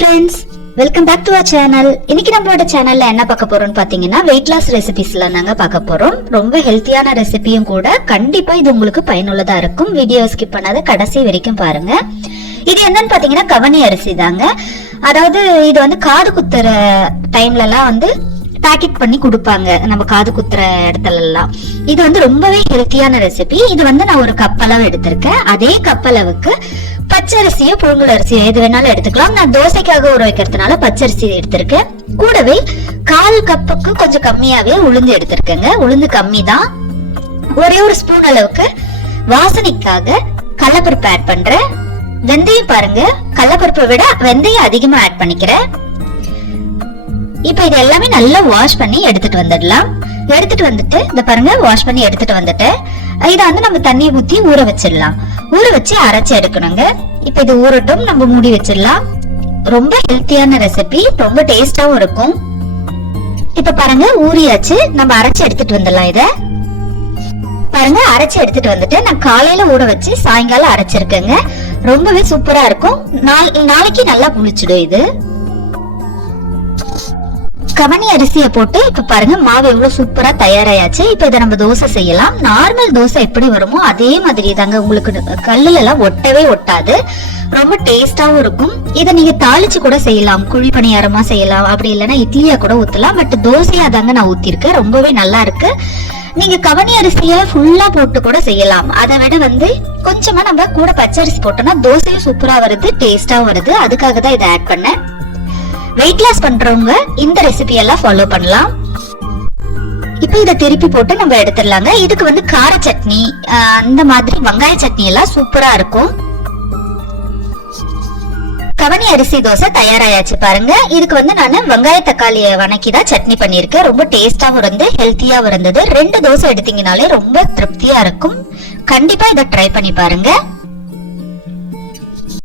Friends, welcome back to our channel. இன்னைக்கு நம்மளோட சேனல்ல என்ன பார்க்க போறோம்னு பாத்தீங்கன்னா வெயிட் லாஸ் ரெசிபிஸ்ல நாங்க பார்க்க போறோம். ரொம்ப ஹெல்த்தியான ரெசிபியும் கூட. கண்டிப்பா இது உங்களுக்கு பயனுள்ளதா இருக்கும். வீடியோ ஸ்கிப் பண்ணாத கடைசி வரைக்கும் பாருங்க. இது என்னன்னு பாத்தீங்கன்னா கவனி அரிசி தாங்க. அதாவது இது வந்து காது குத்துற டைம்ல எல்லாம் பேக்கெட் பண்ணி கொடுப்பாங்க நம்ம காது குத்துற இடத்துல எல்லாம். இது ரொம்பவே ஹெல்த்தியான ரெசிபி. இது நான் ஒரு கப் அளவு எடுத்திருக்கேன். அதே கப் அளவுக்கு பச்சரிசியோ புழுங்கல் அரிசியோ எது வேணாலும் எடுத்துக்கலாம். நான் தோசைக்காக ஊற வைக்கிறதுனால பச்சரிசி எடுத்திருக்கேன். கூடவே 1/4 கப்புக்கு கொஞ்சம் கம்மியாவே உளுந்து எடுத்திருக்கேங்க. உளுந்து கம்மி தான். ஒரே ஒரு ஸ்பூன் அளவுக்கு வாசனைக்காக கடலைப்பருப்பு ஆட் பண்றேன். வெந்தயம் பாருங்க, கடலைப்பருப்பை விட வெந்தயம் அதிகமா ஆட் பண்ணிக்கிறேன். இப்ப இது எல்லாமே நல்லா வாஷ் பண்ணி எடுத்துட்டு வந்துடலாம். எடுத்துட்டு வந்துட்டு இந்த பாருங்க, வாஷ் பண்ணி எடுத்துட்டு வந்துட்டு இத நம்ம தண்ணி ஊத்தி ஊற வச்சிடலாம். ஊற வச்சு அரைச்சு எடுக்கணுங்க. இப்ப இது ஊறட்டும், நம்ம மூடி வச்சிடலாம். ரொம்ப ஹெல்த்தியான ரெசிபி, ரொம்ப டேஸ்டாவும் இருக்கும். இப்ப பாருங்க ஊறியாச்சு. நம்ம அரைச்சு எடுத்துட்டு வந்துடலாம். இத பாருங்க அரைச்சு எடுத்துட்டு வந்துட்டு நான் காலையில ஊற வச்சு சாயங்காலம் அரைச்சிருக்கேங்க. ரொம்பவே சூப்பரா இருக்கும். நாளைக்கு நல்லா புளிச்சிடும். இது கவனி அரிசியை போட்டு இப்ப பாருங்க மாவு எவ்வளவு சூப்பரா தயாராயாச்சு. இப்ப இதை நம்ம தோசை செய்யலாம். நார்மல் தோசை எப்படி வருமோ அதே மாதிரி தாங்க. உங்களுக்கு கல்லுல எல்லாம் ஒட்டவே ஒட்டாது. ரொம்ப டேஸ்டாவும் இருக்கும். இதை நீங்க தாளிச்சு கூட செய்யலாம். குழி பணியாரமா செய்யலாம். அப்படி இல்லைன்னா இட்லியா கூட ஊத்தலாம். பட் தோசையா தாங்க நான் ஊத்திருக்கேன். ரொம்பவே நல்லா இருக்கு. நீங்க கவனி அரிசிய ஃபுல்லா போட்டு கூட செய்யலாம். அதை விட கொஞ்சமா நம்ம கூட பச்சரிசி போட்டோம்னா தோசையும் சூப்பரா வருது, டேஸ்டாவும் வருது. அதுக்காக தான் இதை ஆட் பண்ணேன். வெயிட் லாஸ் பண்றவங்க இந்த ரெசிபி எல்லாம் ஃபாலோ பண்ணலாம். இப்ப இத திருப்பி போட்டு நம்ம எடுத்துடலாங்க. இதுக்கு கார சட்னி, அந்த மாதிரி வெங்காய சட்னி எல்லாம் சூப்பரா இருக்கும். கவனி அரிசி தோசை தயாராயாச்சு பாருங்க. இதுக்கு நான் வெங்காய தக்காளியை வணக்கிதான் சட்னி பண்ணிருக்கேன். ரொம்ப டேஸ்டாவும் இருந்து ஹெல்த்தியாவும் இருந்தது. 2 தோசை எடுத்தீங்கனாலே ரொம்ப திருப்தியா இருக்கும். கண்டிப்பா இதை ட்ரை பண்ணி பாருங்க.